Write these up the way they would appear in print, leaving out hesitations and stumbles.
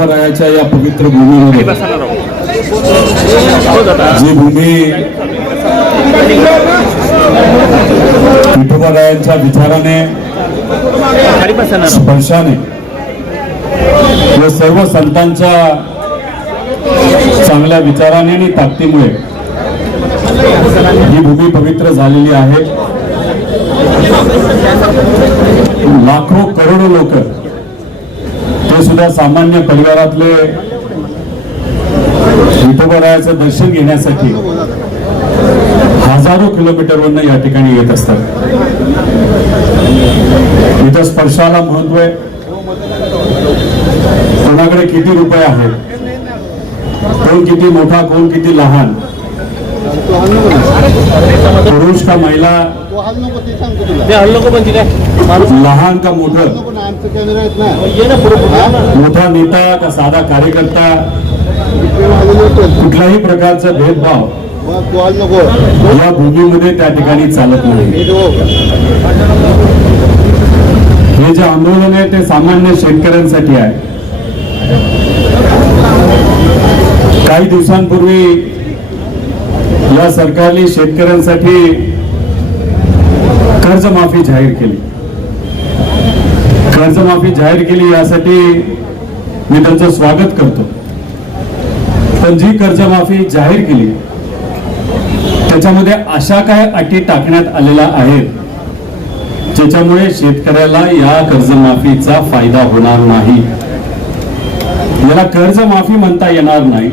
विठोबारायाच्या या पवित्र भूमीमध्ये जी भूमी विठोबारायांच्या विचाराने स्पर्शाने व सर्व संतांच्या चांगल्या विचाराने आणि ताकदीमुळे ही भूमी पवित्र झालेली आहे। लाखो करोडो लोक ते सुद्धा सामान्य परिवारातले विठोबारायाचं दर्शन घेण्यासाठी हजारो किलोमीटरवरून या ठिकाणी येत असतात। इथं स्पर्शाला महत्व आहे। कोणाकडे किती रुपये आहेत, कोण किती मोठा, कोण किती लहान, पुरुष का महिला, लहान का मोठं, मोठा नेता का साधा कार्यकर्ता, कुठल्याही प्रकारचा भेदभाव या भूमीमध्ये त्या ठिकाणी चालत नाही। हे जे आंदोलन आहे ते सामान्य शेतकऱ्यांसाठी आहे। काही दिवसांपूर्वी या सरकारने शेतकऱ्यांसाठी कर्जमाफी जाहीर केली। कर्जमाफी जाहीर केली यासाठी मी त्यांचं स्वागत करतो। पण जी कर्जमाफी जाहीर केली त्याच्यामध्ये अशा काय अटी टाकण्यात आलेल्या आहेत ज्याच्यामुळे शेतकऱ्याला या कर्जमाफीचा फायदा होणार नाही। याला कर्जमाफी म्हणता येणार नाही,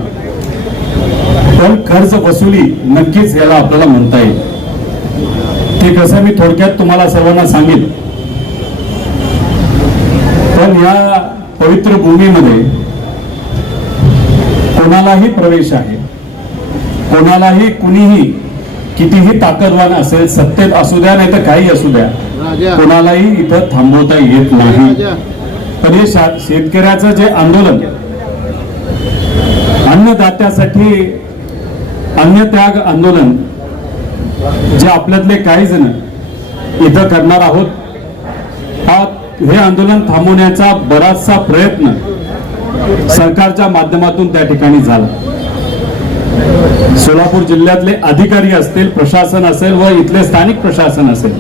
पण कर्ज वसुली नक्कीच याला आपल्याला म्हणता येईल। ते कसं मी थोडक्यात तुम्हाला सर्वांना सांगेन। पण या पवित्र भूमीमध्ये कोणालाही प्रवेश आहे, कोणालाही कुणीही कितीही ताकदवान असेल, सत्तेत असू द्या नाही तर काही असू द्या, कोणालाही इथं थांबवता येत नाही। पण हे शेतकऱ्याचं जे आंदोलन अन्नदात्यासाठी अन्नत्याग आंदोलन जे आपल्यातले काही जण इथं करणार आहोत, हे आंदोलन थांबवण्याचा बराचसा प्रयत्न सरकारच्या माध्यमातून त्या ठिकाणी झाला। सोलापूर जिल्ह्यातले अधिकारी असतील, प्रशासन असेल व इथले स्थानिक प्रशासन असेल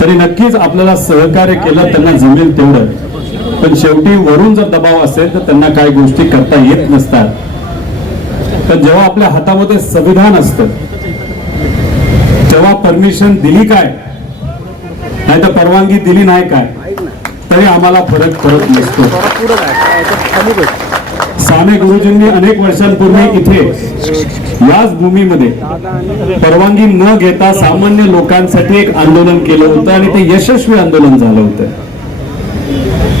तरी नक्कीच आपल्याला सहकार्य केलं त्यांना जमेल तेवढं। पण शेवटी वरून जर दबाव असेल तर त्यांना काही गोष्टी करता येत नसतात। पण जेव्हा आपल्या हातामध्ये संविधान असतं तेव्हा परमिशन दिली काय नाही तर परवानगी दिली नाही काय तरी आम्हाला फरक पडत नसतो। साने गुरुजींनी अनेक वर्षांपूर्वी इथे याच भूमीमध्ये परवानगी न घेता सामान्य लोकांसाठी एक आंदोलन केलं होतं आणि ते यशस्वी आंदोलन झालं होतं।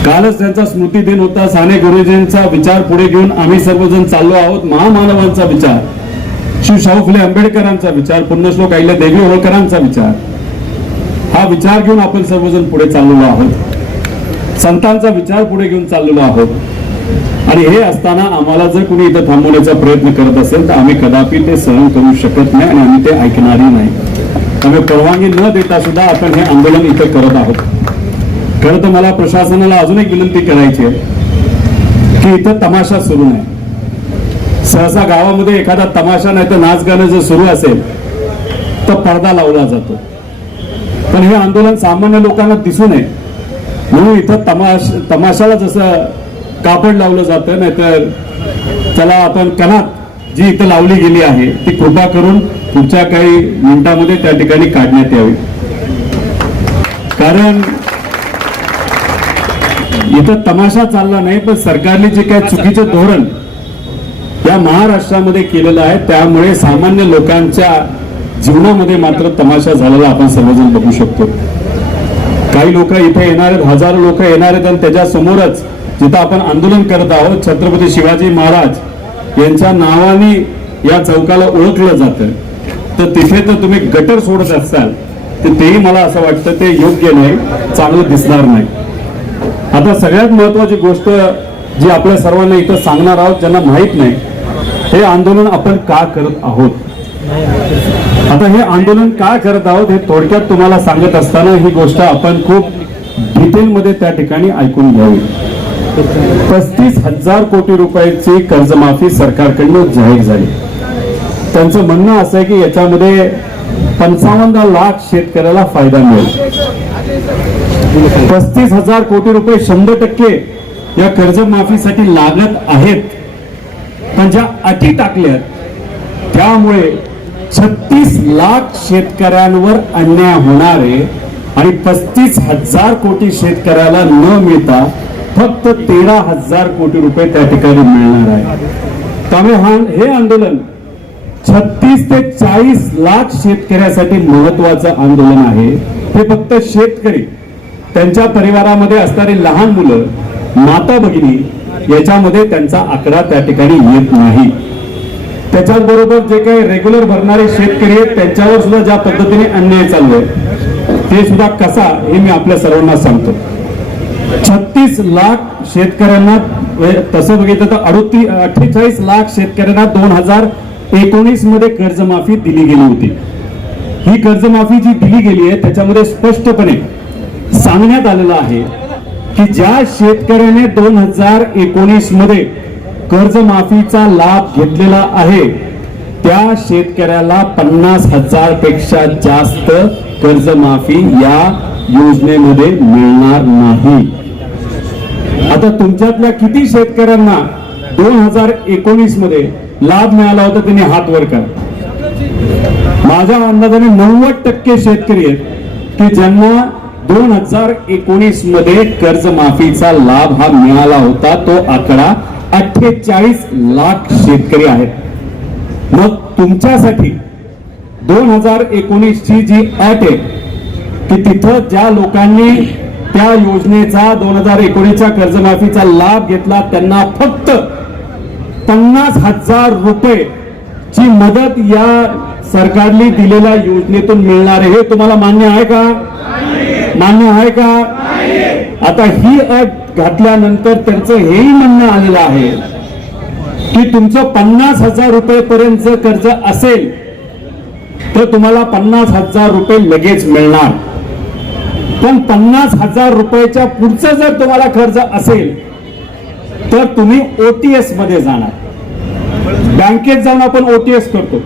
कालच त्यांचा स्मृती दिन होता। साने गुरुजींचा विचार पुढे घेऊन आम्ही सर्वजण चाललो आहोत। महामानवांचा विचार, श्री शाहू फुले आंबेडकरांचा विचार, पुण्यश्लोक अहिल्यादेवी होळकरांचा विचार, हा विचार घेऊन आपण सर्वजण पुढे चाललेलो आहोत। संतांचा विचार पुढे घेऊन चाललेलो आहोत। आणि हे असताना आम्हाला जर कुणी इथं थांबवण्याचा प्रयत्न करत असेल तर आम्ही कदापि ते सहन करू शकत नाही आणि आम्ही ते ऐकणारही नाही। आम्ही परवानगी न देता सुद्धा आपण हे आंदोलन इथे करत आहोत। खरं तर मला प्रशासनाला अजून एक विनंती करायची आहे की इथं तमाशा सुरू नाही। सहसा गावामध्ये एखादा तमाशा नाही तर नाच गाणं जर सुरू असेल तर पडदा लावला जातो, पण हे आंदोलन सामान्य लोकांना दिसू नये म्हणून इथं तमाशाला जसं कापड लावलं जातं नाहीतर त्याला आपण कणात जी इथं लावली गेली आहे ती कृपा करून पुढच्या काही मिनिटांमध्ये त्या ठिकाणी काढण्यात यावी। कारण इथं तमाशा चालला नाही, पण सरकारने जे काही चुकीचं धोरण या महाराष्ट्रामध्ये केलेलं आहे त्यामुळे सामान्य लोकांच्या जीवनामध्ये मात्र तमाशा झालेला आपण सर्वजण बघू शकतो। काही लोक इथे येणार आहेत, हजारो लोक येणार आहेत आणि त्याच्या समोरच जिथं आपण आंदोलन करत आहोत छत्रपती शिवाजी महाराज यांच्या नावाने या चौकाला ओळखलं जातं, तर तिथे तर तुम्ही गटर सोडत असाल तर तेही मला असं वाटतं ते योग्य नाही, चांगलं दिसणार नाही। आता सगळ्यात महत्वाची गोष्ट जी आपल्या सर्वांना इथं सांगणार आहोत ज्यांना माहित नाही, हे आंदोलन आपण का करत आहोत। आता हे आंदोलन का करत आहोत हे थोडक्यात तुम्हाला सांगत असताना ही गोष्ट आपण खूप डिटेल मध्ये त्या ठिकाणी ऐकून घ्यावी। 35,000 कोटी रुपयाची कर्जमाफी सरकारकडून जाहीर झाली. त्यांचं म्हणणं असं आहे की याच्यामध्ये 55 लाख शेतकऱ्याला फायदा मिळेल. 35,000 कोटी रुपये 100% या कर्जमाफीसाठी लागत आहेत, पण ज्या अटी टाकल्यात त्यामुळे 36 लाख शेतकऱ्यांवर अन्याय होणार आहे आणि 35,000 कोटी शेतकऱ्याला न मिळता फक्त 13,000 कोटी रुपये त्या ठिकाणी मिळणार आहे. त्यामुळे हे आंदोलन 36 ते 40 लाख शेतकऱ्यासाठी महत्वाचं आंदोलन आहे. हे फक्त शेतकरी, त्यांच्या परिवारामध्ये असणारी लहान मुलं, माता भगिनी याच्यामध्ये त्यांचा आकडा त्या ठिकाणी येत नाही. त्याच्याच बरोबर जे काही रेग्युलर भरणारे शेतकरी आहेत त्यांच्यावर सुद्धा ज्या पद्धतीने अन्याय चालू आहे ते सुद्धा कसा हे मी आपल्या सर्वांना सांगतो. 36 लाख शेतकऱ्यांना, तसं बघितलं तर 48 लाख शेतकऱ्यांना 2019 मध्ये कर्जमाफी दिली गेली होती. ही कर्जमाफी जी दिली गेली आहे त्याच्यामध्ये स्पष्टपणे सांगण्यात आलेलं आहे की ज्या शेतकऱ्याने 2019 मध्ये कर्जमाफीचा लाभ घेतलेला आहे त्या शेतकऱ्याला 50,000 पेक्षा जास्त कर्जमाफी या योजनेमध्ये मिळणार नाही. आता तुमच्यातल्या किती शेतकऱ्यांना 2019 मध्ये लाभ मिळाला होता त्यांनी हात वर करा. माझ्या अंदाजाने 90% शेतकरी आहेत की ज्यांना 2019 मध्ये कर्जमाफीचा लाभ हा मिळाला होता. तो आकडा 48 लाख शेतकरी आहेत. मग तुमच्यासाठी 2019 ची जी अट आहे की तिथं ज्या लोकांनी त्या योजनेचा 2019च्या कर्जमाफीचा लाभ घेतला त्यांना फक्त 50,000 रुपये ची मदत या सरकारने दिलेल्या योजनेतून मिळणार आहे. हे तुम्हाला मान्य आहे का? मान्य आहे का? आता ही अट घातल्यानंतर त्यांचं हेही म्हणणं आलेलं आहे की तुमचं 50,000 रुपये पर्यंत जर कर्ज असेल तर तुम्हाला 50,000 रुपये लगेच मिळणार. पण 50,000 रुपयाच्या पुढचं जर तुम्हाला कर्ज असेल तर तुम्ही ओटीएस मध्ये जाणार. बँकेत जाऊन आपण ओटीएस करतो.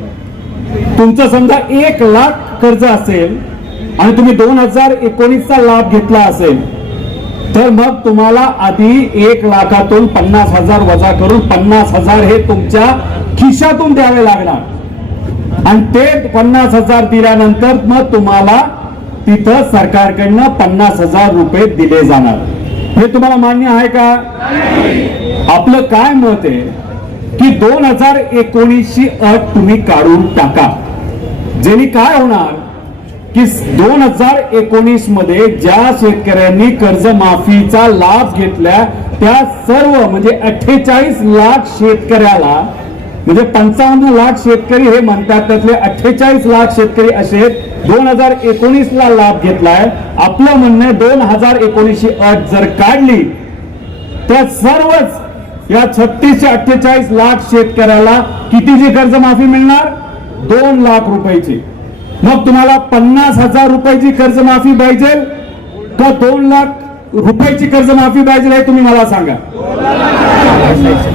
तुमचं समजा 1 लाख कर्ज असेल आणि तुम्ही 2019चा लाभ घेतला असेल तर मग तुम्हाला आधी 1 लाखातून 50,000 वजा करून 50,000 हे तुमच्या खिशातून द्यावे लागणार आणि ते 50,000 दिल्यानंतर मग तुम्हाला तिथं सरकारकडनं 50,000 रुपये दिले जाणार. हे तुम्हाला मान्य आहे का? आपलं काय मत आहे की 2019 ची अट तुम्ही काढून टाका. ज्याने काय होणार की 2019 मध्ये ज्या शेतकऱ्यांनी कर्जमाफीचा लाभ घेतला त्या सर्व म्हणजे 48 लाख शेतकऱ्याला, म्हणजे 55 लाख शेतकरी हे म्हणतात त्यातले 48 लाख शेतकरी असे 2019 ला लाभ घेतलाय. आपलं म्हणणं 2019 ची अट जर काढली तर सर्वच या 36 ते 48 लाख शेतकऱ्याला कितीची कर्जमाफी मिळणार? 2 लाख रुपयाची. मग तुम्हाला 50,000 रुपयाची कर्जमाफी पाहिजे का 2 लाख रुपयाची कर्जमाफी पाहिजे हे तुम्ही मला सांगा.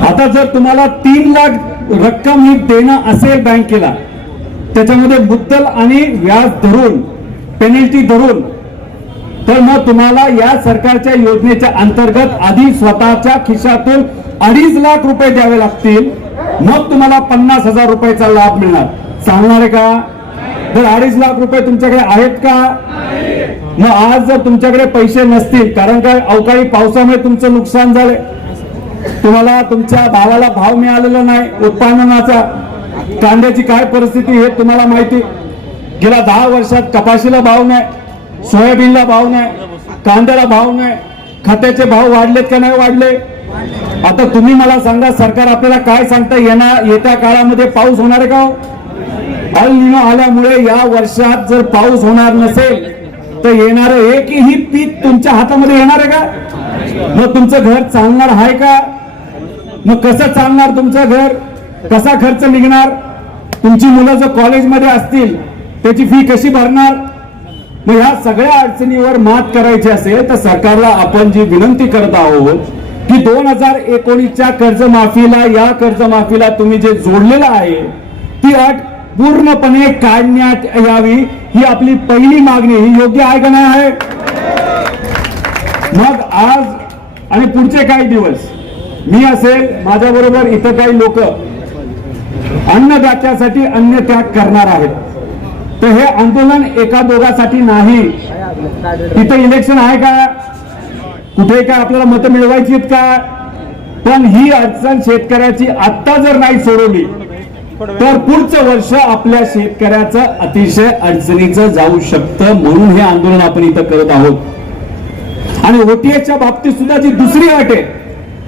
आता जर तुम्हाला 3 लाख रक्कम ही देणं असेल बँकेला, त्याच्यामध्ये मुद्दल आणि व्याज धरून, पेनल्टी धरून, तर मग तुम्हाला या सरकारच्या योजनेच्या अंतर्गत आधी स्वतःच्या खिशातून 2.5 लाख रुपये द्यावे लागतील. मग तुम्हाला 50,000 रुपयाचा लाभ मिळणार. चालणार आहे का? तर 2.5 लाख रुपये तुमच्याकडे आहेत का? मग आज जर तुमच्याकडे पैसे नसतील, कारण काय अवकाळी पावसामुळे तुमचं नुकसान झालंय, तुम्हाला तुमच्या भावाला भाव मिळालेला नाही, उत्पादनाचा, कांद्याची काय परिस्थिती हे तुम्हाला माहिती. गेल्या 10 वर्षात कपाशीला भाव नाही, सोयाबीनला भाव नाही, कांद्याला भाव नाही, खताचे भाव वाढलेत का नाही वाढले? आता तुम्ही मला सांगा, सरकार आपल्याला काय सांगता येत्या काळामध्ये पाऊस होणार आहे का? अल निनो आल्यामुळे या वर्षात जर पाऊस होणार नसेल तर येणारं एकही पीक तुमच्या हातामध्ये येणार आहे का? मग तुमचं घर चालणार आहे का? मग कसं चालणार तुमचं घर? कसा खर्च निघणार? तुमची मुलं जर कॉलेजमध्ये असतील त्याची फी कशी भरणार? मग ह्या सगळ्या अडचणीवर मात करायची असेल तर सरकारला आपण जी विनंती करत आहोत की की 2019च्या कर्जमाफीला, या कर्जमाफीला तुम्ही जे जोडलेलं आहे ती अट पूर्णपणे काढण्यात यावी, ही आपली पहिली मागणी. ही योग्य आहे का नाही आहे? मग आज आणि पुढचे काही दिवस मी असेल, माझ्याबरोबर इथं काही लोक अन्नदात्यासाठी अन्न त्याग करणार आहेत. तर हे आंदोलन एका दोघासाठी नाही. इथं इलेक्शन आहे का? कुठे काय आपल्याला मतं मिळवायची आहेत का? पण ही अडचण शेतकऱ्याची आत्ता जर नाही सोडवली तर पुढचं वर्ष आपल्या शेतकऱ्याचं अतिशय अडचणीचं जाऊ शकतं. म्हणून हे आंदोलन आपण इथं करत आहोत. आणि ओटीएसच्या बाबतीत सुद्धा जी दुसरी अट आहे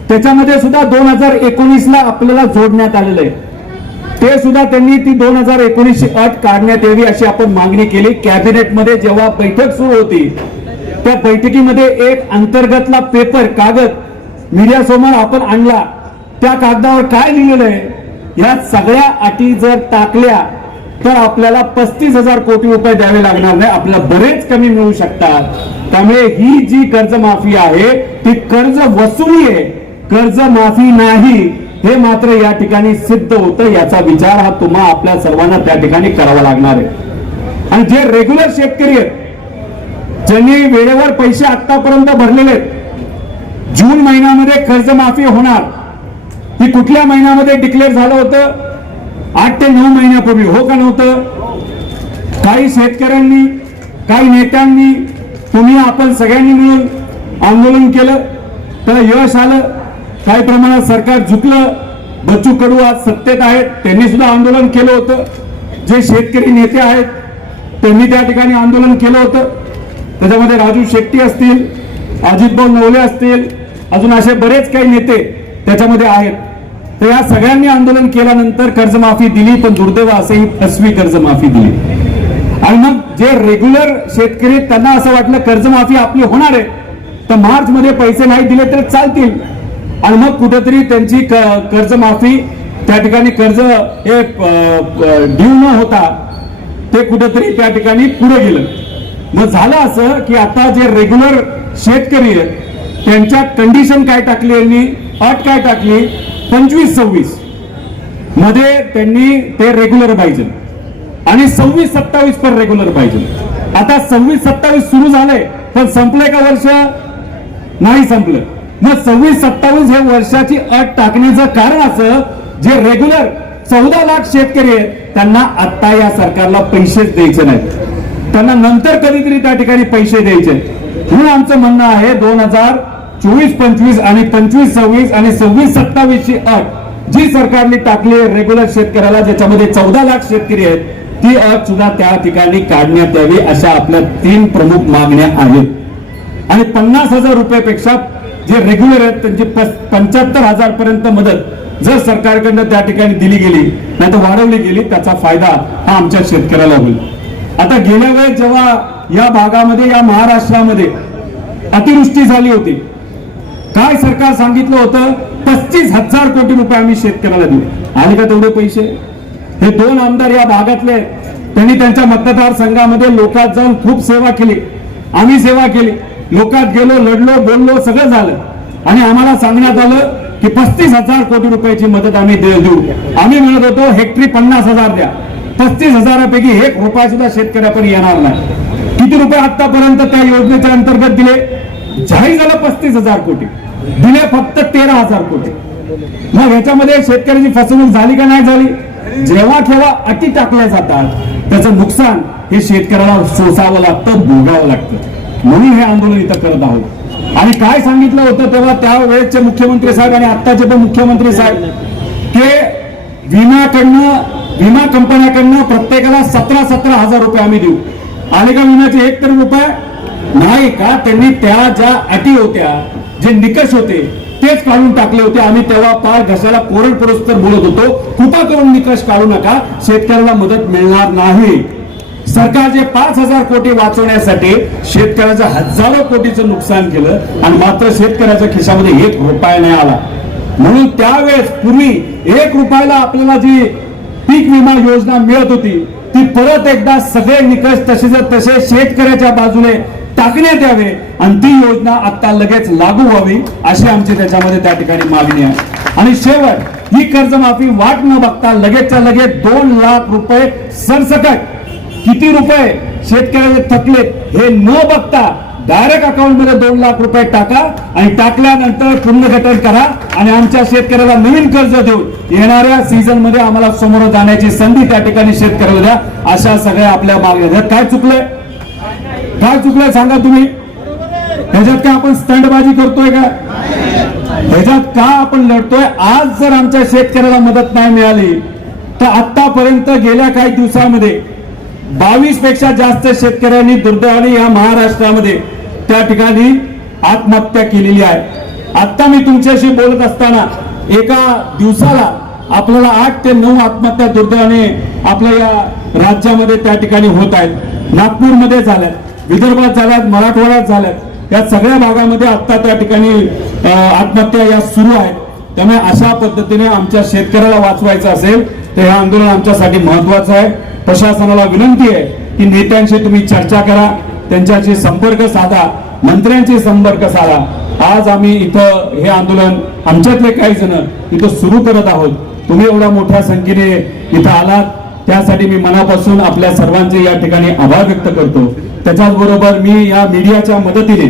त्याच्यामध्ये सुद्धा 2019ला आपल्याला जोडण्यात आलेलं आहे. ते सुद्धा त्यांनी ती 2019ची अट काढण्यात यावी अशी आपण मागणी केली. कॅबिनेटमध्ये जेव्हा बैठक सुरू होती त्या बैठकीमध्ये एक अंतर्गतला पेपर कागद मीडिया समोर आपण आणला. त्या कागदावर काय लिहिलेलं आहे? या सगळ्या अटी जर टाकल्या तर आपल्याला 35,000 कोटी रुपये द्यावे लागणार नाही, आपल्याला बरेच कमी मिळू शकतात. त्यामुळे ही जी कर्जमाफी आहे ती कर्ज वसुली आहे, कर्जमाफी नाही, हे मात्र या ठिकाणी सिद्ध होतं. याचा विचार हा तुम्हा आपल्या सर्वांना त्या ठिकाणी करावा लागणार आहे. आणि जे रेग्युलर शेतकरी आहेत ज्यांनी वेळेवर पैसे आतापर्यंत भरलेले आहेत, जून महिन्यामध्ये कर्जमाफी होणार, ही कुठल्या महिन्यामध्ये डिक्लेअर झालं होतं? 8 ते 9 महिन्यापूर्वी. हो का नव्हतं? काही शेतकऱ्यांनी, काही नेत्यांनी, तुम्ही आपण सगळ्यांनी मिळून आंदोलन केलं, त्याला यश आलं. काही प्रमाणात सरकार झुकलं. बच्चू कडू आज सत्तेत आहेत, त्यांनी सुद्धा आंदोलन केलं होतं. जे शेतकरी नेते आहेत त्यांनी त्या ठिकाणी आंदोलन केलं होतं. त्याच्यामध्ये राजू शेट्टी असतील, अजितभाऊ नवले असतील, अजून असे बरेच काही नेते त्याच्यामध्ये आहेत. तर या सगळ्यांनी आंदोलन केल्यानंतर कर्जमाफी दिली, पण दुर्दैव असे ही फसवी कर्जमाफी दिली. आणि मग जे रेग्युलर शेतकरी त्यांना असं वाटलं कर्जमाफी आपली होणार आहे तर मार्च मध्ये पैसे नाही दिले तर चालतील. आणि मग कुठेतरी त्यांची कर्जमाफी त्या ठिकाणी कर्ज हे ड्यू न होता ते कुठेतरी त्या ठिकाणी पुढे गेलं. मग झालं असं की आता जे रेग्युलर शेतकरी आहेत त्यांच्या कंडिशन काय टाकली, यांनी अट काय टाकली, 25-26 मध्ये त्यांनी ते रेग्युलर पाहिजे आणि 26-27 पण रेग्युलर पाहिजे. आता 26-27 सुरू झालंय पण संपलंय का वर्ष? नाही संपलं. मग 26-27 हे वर्षाची अट टाकण्याचं कारण असं, जे रेग्युलर 14 लाख शेतकरी आहेत त्यांना आता या सरकारला पैसेच द्यायचे नाहीत, त्यांना नंतर कधीतरी त्या ठिकाणी पैसे द्यायचे. म्हणून आमचं म्हणणं आहे 2024-25 आणि 25-26 आणि 26-27 ची अट जी सरकारने टाकली रेग्युलर शेतकऱ्याला, ज्याच्यामध्ये 14 लाख शेतकरी आहेत, ती अट सुद्धा त्या ठिकाणी काढण्यात यावी अशा आपल्या 3 प्रमुख मागण्या आहेत. आणि 50,000 रुपयापेक्षा जे रेग्युलर आहेत त्यांची 75,000 पर्यंत मदत जर सरकारकडनं त्या ठिकाणी दिली गेली नाही तर वाढवली गेली, त्याचा फायदा हा आमच्या शेतकऱ्याला होईल. आता गेल्या वेळेस जेव्हा या भागामध्ये, या महाराष्ट्रामध्ये अतिवृष्टी झाली होती, काय सरकार सांगितलं होतं? 35,000 कोटी रुपये आम्ही शेतकऱ्याला दिले. आले का तेवढे पैसे? हे 2 आमदार या भागातले, त्यांनी त्यांच्या मतदारसंघामध्ये लोकात जाऊन खूप सेवा केली. आम्ही सेवा केली, लोकात गेलो, लढलो, बोललो, सगळं झालं. आणि आम्हाला सांगण्यात आलं की 35,000 कोटी रुपयाची मदत आम्ही देऊ. आम्ही म्हणत होतो हेक्टरी 50,000 द्या. 35,000पैकी 1 रुपया सुद्धा शेतकऱ्यापर्यंत येणार नाही. किती रुपये आतापर्यंत त्या योजनेच्या अंतर्गत दिले? जाहीर झालं 35,000 कोटी, दिले फक्त 13,000 कोटी. मग ह्याच्यामध्ये शेतकऱ्याची फसवणूक झाली का नाही झाली? जेव्हा केव्हा अटी टाकल्या जातात त्याचं नुकसान हे शेतकऱ्याला सोसावं लागतं, भोगावं लागतं. म्हणून हे आंदोलन इथं करत आहोत. आणि काय सांगितलं होतं तेव्हा त्यावेळेचे मुख्यमंत्री साहेब आणि आत्ताचे पण मुख्यमंत्री साहेब, की विमा कंपन्याकडनं प्रत्येकाला 17,000 रुपये आम्ही देऊ. आले का विम्याचे 1 तरी रुपये? नाही का? त्यांनी त्या ज्या अटी होत्या, जे निकष होते तेच काढून टाकले होते. आम्ही तेव्हा पार घशाला कोरड पुरस्तर बोलत होतो, कृपा करून निकष काढू नका, शेतकऱ्याला मदत मिळणार नाही. सरकारचे 5,000 कोटी वाचवण्यासाठी शेतकऱ्याचं हजारो कोटीचं नुकसान केलं आणि मात्र शेतकऱ्याच्या खिशामध्ये 1 रुपया नाही आला. म्हणून त्यावेळेस पूर्वी 1 रुपयाला आपल्याला जी पीक विमा योजना मिळत होती ती परत एकदा सगळे निकष तसे शेतकऱ्याच्या बाजूने टाकण्यात यावे आणि ती योजना आता लगेच लागू व्हावी अशी आमची त्याच्यामध्ये त्या ठिकाणी मागणी आहे। आणि शेवट ही कर्जमाफी वाट न बघता लगेचच्या लगेच 2 लाख रुपये सरसकट, किती रुपये शेतकऱ्याचे थकलेत हे न बघता डायरेक्ट अकाउंट मध्ये 2 लाख रुपये टाका आणि टाकल्यानंतर पुनर्गठन करा आणि आमच्या शेतकऱ्याला नवीन कर्ज देऊन येणाऱ्या सीझन मध्ये आम्हाला समोर जाण्याची संधी त्या ठिकाणी शेतकऱ्याला द्या। अशा सगळ्या आपल्या मागण्या। काय चुकलंय, काय चुकलंय सांगा तुम्ही? ह्याच्यात काय आपण स्टंटबाजी करतोय का? ह्याच्यात का आपण लढतोय? आज जर आमच्या शेतकऱ्याला मदत नाही मिळाली तर आतापर्यंत गेल्या काही दिवसांमध्ये 22 पेक्षा जास्त शेतकऱ्यांनी दुर्दैवाने या महाराष्ट्रामध्ये त्या ठिकाणी आत्महत्या केलेली आहे। आता मी तुमच्याशी बोलत असताना एका दिवसाला आपल्याला 8 ते 9 आत्महत्या दुर्दैवाने आपल्या या राज्यामध्ये त्या ठिकाणी होत आहेत। नागपूरमध्ये झाल्यात, विदर्भात झाल्यात, मराठवाड्यात झाल्यात, या सगळ्या भागामध्ये आता त्या ठिकाणी आत्महत्या या सुरू आहेत। त्यामुळे अशा पद्धतीने आमच्या शेतकऱ्याला वाचवायचं असेल तर हे आंदोलन आमच्यासाठी महत्वाचं आहे। प्रशासनाला विनंती आहे की नेत्यांशी तुम्ही चर्चा करा, त्यांच्याशी संपर्क साधा, मंत्र्यांशी संपर्क साधा। आज आम्ही इथं हे आंदोलन आमच्यातले काही जण इथं सुरू करत आहोत। तुम्ही एवढ्या मोठ्या संख्येने इथं आलात त्यासाठी मी मनापासून आपल्या सर्वांचे या ठिकाणी आभार व्यक्त करतो। त्याच्याचबरोबर मी या मीडियाच्या मदतीने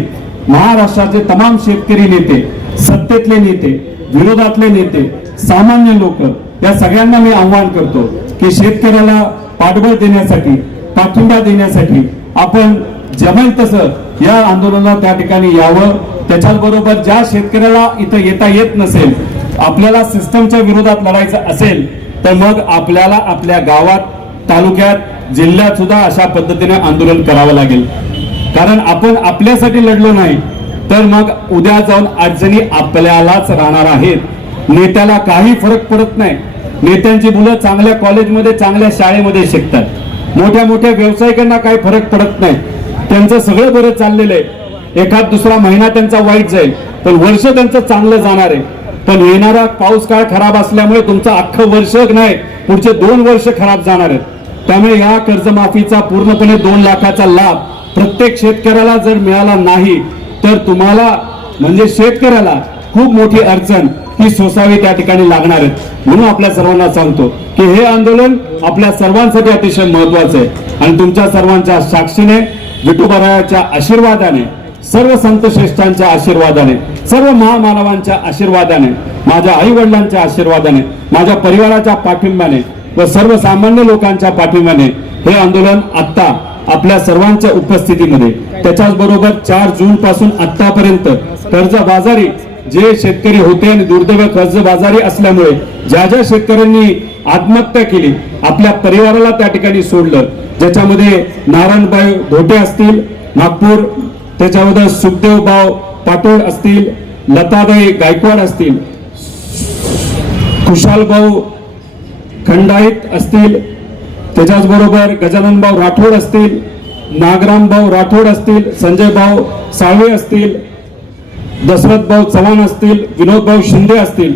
महाराष्ट्राचे तमाम शेतकरी नेते, सत्तेतले नेते, विरोधातले नेते, सामान्य लोक या सगळ्यांना मी आव्हान करतो की शेतकऱ्याला पाठबळ देण्यासाठी, पाठिंबा देण्यासाठी आपण जमेल तसं या आंदोलनाला त्या ठिकाणी यावं। त्याच्याबरोबर ज्या शेतकऱ्याला इथं येता येत नसेल, आपल्याला सिस्टमच्या विरोधात लढायचं असेल तर मग आपल्याला आपल्या गावात, तालुक्यात, जिल्ह्यात सुद्धा अशा पद्धतीने आंदोलन करावं लागेल। कारण आपण आपल्यासाठी लढलो नाही तर मग उद्या जाऊन अडचणी आपल्यालाच राहणार आहेत। नेत्याला काही फरक पडत नाही। नेत्यांची मुलं चांगल्या कॉलेजमध्ये, चांगल्या शाळेमध्ये शिकतात। मोठ्या मोठ्या व्यावसायिकांना काही फरक पडत नाही, त्यांचं सगळं बरं चाललेलं आहे। एखाद दुसरा महिना त्यांचा वाईट जाईल पण वर्ष त्यांचं चांगलं जाणार आहे। पण येणारा पाऊस काळ खराब असल्यामुळे तुमचं अख्खं वर्ष नाही, पुढचे 2 वर्ष खराब जाणार आहेत। त्यामुळे या कर्जमाफीचा पूर्णपणे 2 लाखाचा लाभ प्रत्येक शेतकऱ्याला जर मिळाला नाही तर तुम्हाला म्हणजे शेतकऱ्याला खूप मोठी अडचण ही सोसावी त्या ठिकाणी लागणार आहे। म्हणून आपल्या सर्वांना सांगतो की हे आंदोलन आपल्या सर्वांसाठी अतिशय महत्वाचं आहे आणि तुमच्या सर्वांच्या साक्षीने, विठोबारायाच्या आशीर्वादाने, सर्व संत श्रेष्ठांच्या आशीर्वादाने, सर्व महामानवांच्या आशीर्वादाने, माझ्या आई वडिलांच्या आशीर्वादाने, माझ्या परिवाराच्या पाठिंब्याने व सर्वसामान्य लोकांच्या पाठिंब्याने हे आंदोलन आता आपल्या सर्वांच्या उपस्थितीमध्ये, त्याच्याचबरोबर 4 जून पासून आतापर्यंत कर्जबाजारी जे शेतकरी होते आणि दुर्दैव कर्जबाजारी असल्यामुळे ज्या ज्या शेतकऱ्यांनी आत्महत्या केली, आपल्या परिवाराला त्या ठिकाणी सोडलं, ज्याच्यामध्ये नारायणभाई धोटे असतील नागपूर, त्याच्यामध्ये सुखदेवभाऊ पाटोड असतील, लताबाई गायकवाड असतील, खुशालभाऊ खंडाईत असतील, त्याच्याचबरोबर गजाननभाऊ राठोड असतील, नागरामभाऊ राठोड असतील, संजयभाऊ साळवे असतील, दशरथभाऊ चव्हाण असतील, विनोदभाऊ शिंदे असतील,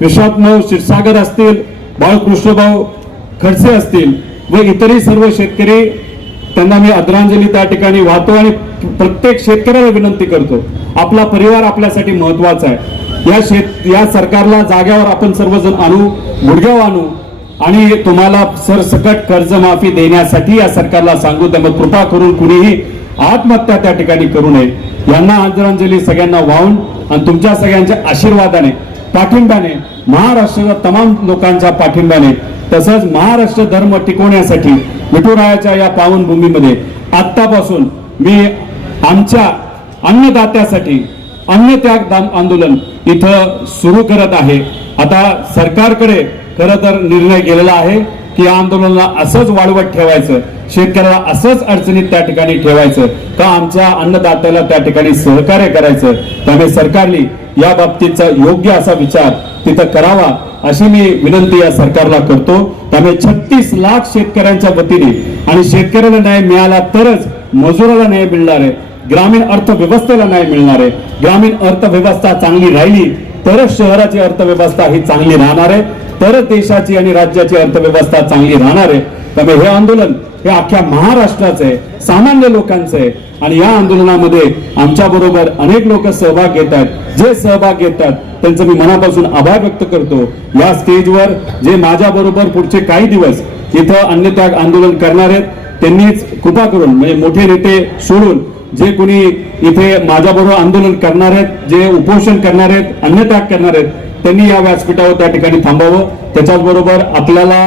विश्वासभाऊ क्षीरसागर असतील, बाळकृष्णभाऊ खडसे असतील व इतरही सर्व शेतकरी, त्यांना मी आदरांजली त्या ठिकाणी वाहतो आणि प्रत्येक शेतकऱ्याला विनंती करतो, आपला परिवार आपल्यासाठी महत्वाचा आहे। या सरकारला जाग्यावर आपण सर्वजण आणू, गुडघ्यावर आणू आणि तुम्हाला सरसकट कर्जमाफी देण्यासाठी या सरकारला सांगू। त्यामुळे कृपा करून कुणीही आत्महत्या त्या ठिकाणी करू नये। यांना आदरांजली सगळ्यांना वाहून आणि तुमच्या सगळ्यांच्या आशीर्वादाने, पाठिंब्याने, महाराष्ट्राच्या तमाम लोकांच्या पाठिंब्याने, तसंच महाराष्ट्र धर्म टिकवण्यासाठी विठुरायाच्या या पावनभूमीमध्ये आत्तापासून मी आमच्या अन्नदात्यासाठी अन्नत्याग आंदोलन इथं सुरू करत आहे। आता सरकारकडे खरं तर निर्णय गेलेला आहे की या आंदोलनाला असंच वाढवत ठेवायचं, शेतकऱ्याला असंच अडचणीत त्या ठिकाणी ठेवायचं का आमच्या अन्नदात्याला त्या ठिकाणी सहकार्य करायचं। त्यामुळे सरकारने या बाबतीचा योग्य असा विचार तिथं करावा अशी मी विनंती या सरकारला करतो। त्यामुळे 36 लाख शेतकऱ्यांच्या वतीने आणि शेतकऱ्याला न्याय मिळाला तरच मजुराला न्याय मिळणार आहे, ग्रामीण अर्थव्यवस्थेला न्याय मिळणार आहे। ग्रामीण अर्थव्यवस्था चांगली राहिली तरच शहराची अर्थव्यवस्था ही चांगली राहणार आहे, तरच देशाची आणि राज्याची अर्थव्यवस्था चांगली राहणार आहे। त्यामुळे हे आंदोलन हे अख्ख्या महाराष्ट्राचं आहे, सामान्य लोकांचं आहे। आणि या आंदोलनामध्ये आमच्या बरोबर अनेक लोक सहभाग घेतात. जे सहभाग घेतात त्यांचं मी मनापासून आभार व्यक्त करतो. या स्टेजवर जे माझ्या बरोबर पुढचे काही दिवस इथं अन्नत्याग आंदोलन करणार आहेत त्यांनीच कृपा करून म्हणजे मोठे नेते सोडून जे कोणी इथे माझ्याबरोबर आंदोलन करणार आहेत, जे उपोषण करणार आहेत, अन्नत्याग करणार आहेत, त्यांनी या व्यासपीठावर त्या ठिकाणी थांबावं. त्याच्याचबरोबर आपल्याला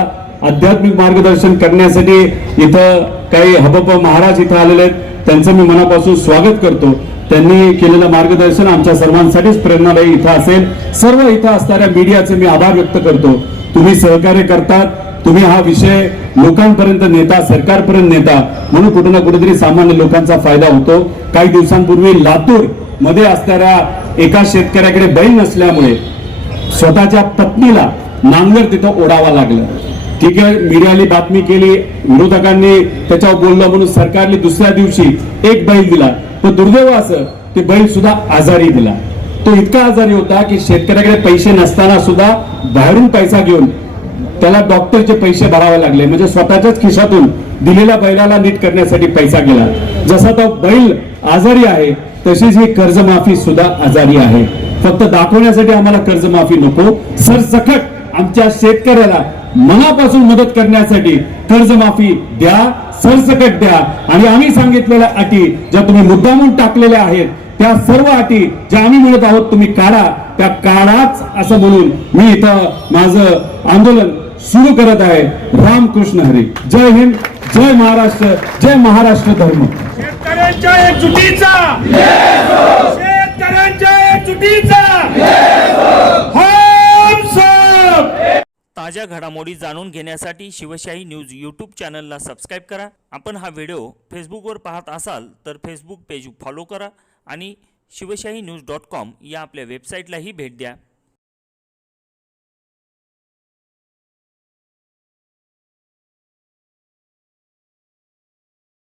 आध्यात्मिक मार्गदर्शन करण्यासाठी इथं काही हबप महाराज इथं आलेले आहेत. त्यांचं मी मनापासून स्वागत करतो. त्यांनी केलेलं मार्गदर्शन आमच्या सर्वांसाठीच प्रेरणादायी इथं असेल. सर्व इथं असणाऱ्या मीडियाचे मी आभार व्यक्त करतो. तुम्ही सहकार्य करतात, तुम्ही हा विषय लोकांपर्यंत नेता, सरकारपर्यंत नेता, म्हणून कुठे ना कुठेतरी सामान्य लोकांचा फायदा होतो. काही दिवसांपूर्वी लातूर मध्ये असणाऱ्या एका शेतकऱ्याकडे बैल नसल्यामुळे स्वतःच्या पत्नीला नांगर तिथं ओढावा लागलं. ठीक आहे, मीडियाने बातमी केली, विरोधकांनी त्याच्यावर बोललं म्हणून सरकारने दुसऱ्या दिवशी एक बैल दिला. पण दुर्दैव असं ते बैल सुद्धा आजारी दिला. तो इतका आजारी होता की शेतकऱ्याकडे पैसे नसताना सुद्धा बाहेरून पैसा घेऊन त्याला डॉक्टरचे पैसे भरावे लागले. म्हणजे स्वतःच्याच खिशातून दिलेल्या बैलाला नीट करण्यासाठी पैसा गेला. जसा तो बैल आजारी आहे तशीच ही कर्जमाफी सुद्धा आजारी आहे. फक्त दाखवण्यासाठी आम्हाला कर्जमाफी नको, सरसकट आमच्या शेतकऱ्याला मनापासून मदत करण्यासाठी कर्जमाफी द्या, सरसकट द्या. आणि आम्ही सांगितलेल्या अटी ज्या तुम्ही मुद्दामून टाकलेल्या आहेत त्या सर्व अटी ज्या आम्ही म्हणत आहोत तुम्ही काढा, त्या काढाच असं म्हणून मी इथं माझं आंदोलन सुरू करत आहे. रामकृष्ण हरी. जय हिंद, जय महाराष्ट्र, जय महाराष्ट्र धर्म. शेतकऱ्यांच्या एकजुटीचा, शेतकऱ्यांच्या एकजुटीचा हम सब. ताज्या घडामोडी जाणून घेण्यासाठी शिवशाही न्यूज यूट्यूब चॅनलला सबस्क्राईब करा. आपण हा व्हिडिओ फेसबुकवर पाहत असाल तर फेसबुक पेज फॉलो करा आणि शिवशाही न्यूज .com या आपल्या वेबसाईटलाही भेट द्या.